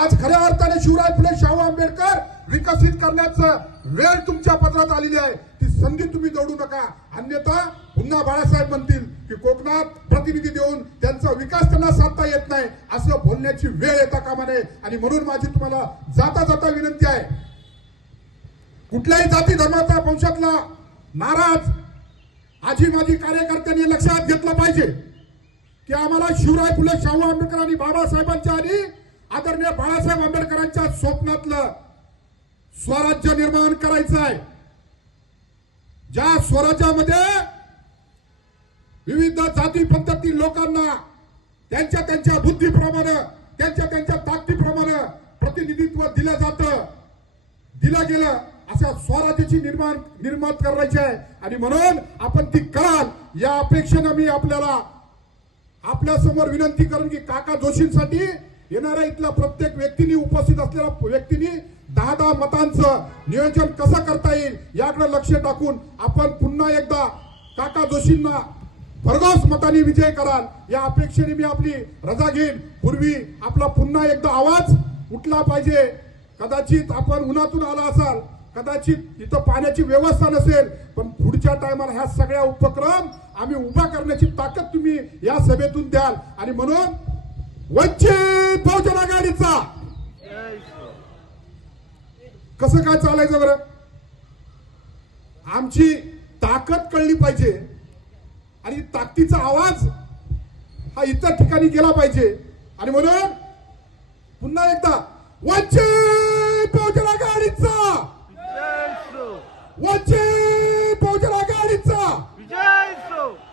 आज खऱ्या अर्थाने शिवराय फुले शाहू आंबेडकर विकसित करण्याचं वेळ तुमच्या पत्रात आलेली आहे. ती संधी तुम्ही जोडू नका. अन्यथा पुन्हा बाळासाहेब म्हणतील की कोकणात प्रतिनिधी देऊन त्यांचा विकास त्यांना साधता येत नाही. असं बोलण्याची वेळ येता कामा नये. आणि म्हणून माझी तुम्हाला जाता जाता विनंती आहे. कुठल्याही जाती धर्माचा वंशातला नाराज आजी माजी कार्यकर्त्यांनी लक्षात घेतलं पाहिजे. की आम्हाला शिवराय फुले शाहू आंबेडकर आणि बाबासाहेबांच्या आणि आदरणीय बाळासाहेब आंबेडकरांच्या स्वप्नातलं स्वराज्य निर्माण करायचं आहे ज्या स्वराज्यामध्ये विविध जाती पद्धती लोकांना त्यांच्या त्यांच्या बुद्धीप्रमाणे त्यांच्या त्यांच्या ताकदीप्रमाणे प्रतिनिधित्व दिलं जातं दिलं गेलं अशा स्वराज्याची निर्माण निर्माण करायची आहे आणि म्हणून आपण ती कराल या अपेक्षेनं मी आपल्याला आपल्यासमोर विनंती करून की काका जोशींसाठी येणाऱ्या इथल्या प्रत्येक व्यक्तीने उपस्थित असलेल्या व्यक्तीने दहा दहा मतांचं नियोजन कसं करता येईल याकडे लक्ष टाकून आपण पुन्हा एकदा काका जोशींना भरघोस मताने विजय कराल. या अपेक्षेने मी आपली रजा घेईन. पूर्वी आपला पुन्हा एकदा आवाज उठला पाहिजे. कदाचित आपण उन्हातून आला असाल कदाचित इथं पाण्याची व्यवस्था नसेल पण पुढच्या टायमाला ह्या सगळ्या उपक्रम आम्ही उभा करण्याची ताकद तुम्ही या सभेतून द्याल. आणि म्हणून वंचित बहुजन आघाडीचा. कसं काय चालायचं बरं? आमची ताकद कळली पाहिजे. आणि ताकदीचा आवाज हा इतर ठिकाणी गेला पाहिजे. आणि म्हणून पुन्हा एकदा वंचित बहुजन आघाडीचा. वंचित बहुजन आघाडीचा.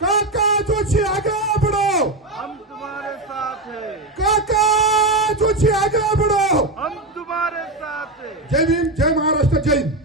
काका जोशी आगे बढ़ो हम तुम्हारे साथ हैं काका जोशी आगे बढ़ो हम तुम्हारे साथ जय भीम जय महाराष्ट्र जय हिंद.